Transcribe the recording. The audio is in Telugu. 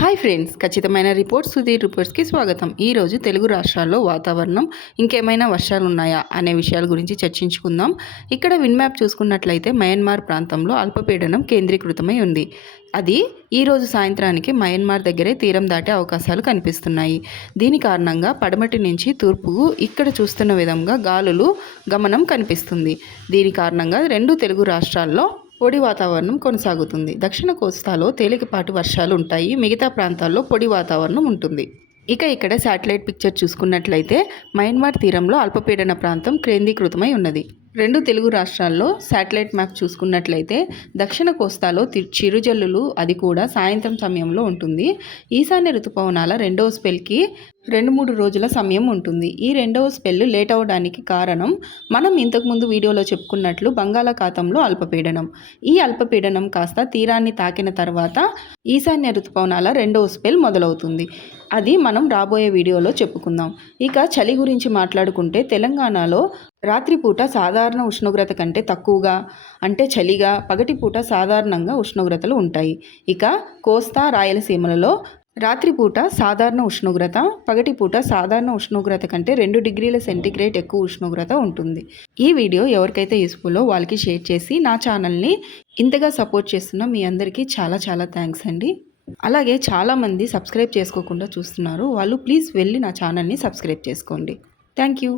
హాయ్ ఫ్రెండ్స్, ఖచ్చితమైన రిపోర్ట్స్ సుధీర్ రిపోర్ట్స్కి స్వాగతం. ఈరోజు తెలుగు రాష్ట్రాల్లో వాతావరణం ఇంకేమైనా వర్షాలు ఉన్నాయా అనే విషయాల గురించి చర్చించుకుందాం. ఇక్కడ విన్ మ్యాప్ చూసుకున్నట్లయితే మయన్మార్ ప్రాంతంలో అల్పపీడనం కేంద్రీకృతమై ఉంది. అది ఈరోజు సాయంత్రానికి మయన్మార్ దగ్గరే తీరం దాటే అవకాశాలు కనిపిస్తున్నాయి. దీని కారణంగా పడమటి నుంచి తూర్పుకు ఇక్కడ చూస్తున్న విధంగా గాలులు గమనం కనిపిస్తుంది. దీని కారణంగా రెండు తెలుగు రాష్ట్రాల్లో పొడి వాతావరణం కొనసాగుతుంది. దక్షిణ కోస్తాలో తేలికపాటి వర్షాలు ఉంటాయి. మిగతా ప్రాంతాల్లో పొడి వాతావరణం ఉంటుంది. ఇక్కడ శాటిలైట్ పిక్చర్ చూసుకున్నట్లయితే మయన్మార్ తీరంలో అల్పపీడన ప్రాంతం కేంద్రీకృతమై ఉన్నది. రెండు తెలుగు రాష్ట్రాల్లో శాటిలైట్ మ్యాప్ చూసుకున్నట్లయితే దక్షిణ కోస్తాలో చిరుజల్లులు, అది కూడా సాయంత్రం సమయంలో ఉంటుంది. ఈశాన్య ఋతుపవనాల రెండవ స్పెల్కి 2-3 రోజుల సమయం ఉంటుంది. ఈ రెండవ స్పెల్ లేట్ అవ్వడానికి కారణం మనం ఇంతకుముందు వీడియోలో చెప్పుకున్నట్లు బంగాళాఖాతంలో అల్పపీడనం. ఈ అల్పపీడనం కాస్త తీరాన్ని తాకిన తర్వాత ఈశాన్య ఋతుపవనాల రెండవ స్పెల్ మొదలవుతుంది. అది మనం రాబోయే వీడియోలో చెప్పుకుందాం. చలి గురించి మాట్లాడుకుంటే తెలంగాణలో రాత్రిపూట సాధారణ ఉష్ణోగ్రత కంటే తక్కువగా, అంటే చలిగా, పగటిపూట సాధారణంగా ఉష్ణోగ్రతలు ఉంటాయి. కోస్తా, రాయలసీమలలో రాత్రిపూట సాధారణ ఉష్ణోగ్రత, పగటిపూట సాధారణ ఉష్ణోగ్రత కంటే 2 డిగ్రీల సెంటీగ్రేడ్ ఎక్కువ ఉష్ణోగ్రత ఉంటుంది. ఈ వీడియో ఎవరికైతే యూస్ఫుల్లో వాళ్ళకి షేర్ చేసి నా ఛానల్ని ఇంతగా సపోర్ట్ చేస్తున్న మీ అందరికీ చాలా చాలా థ్యాంక్స్ అండి. అలాగే చాలామంది సబ్స్క్రైబ్ చేసుకోకుండా చూస్తున్నారు. వాళ్ళు ప్లీజ్ వెళ్ళి నా ఛానల్ని సబ్స్క్రైబ్ చేసుకోండి. Thank you.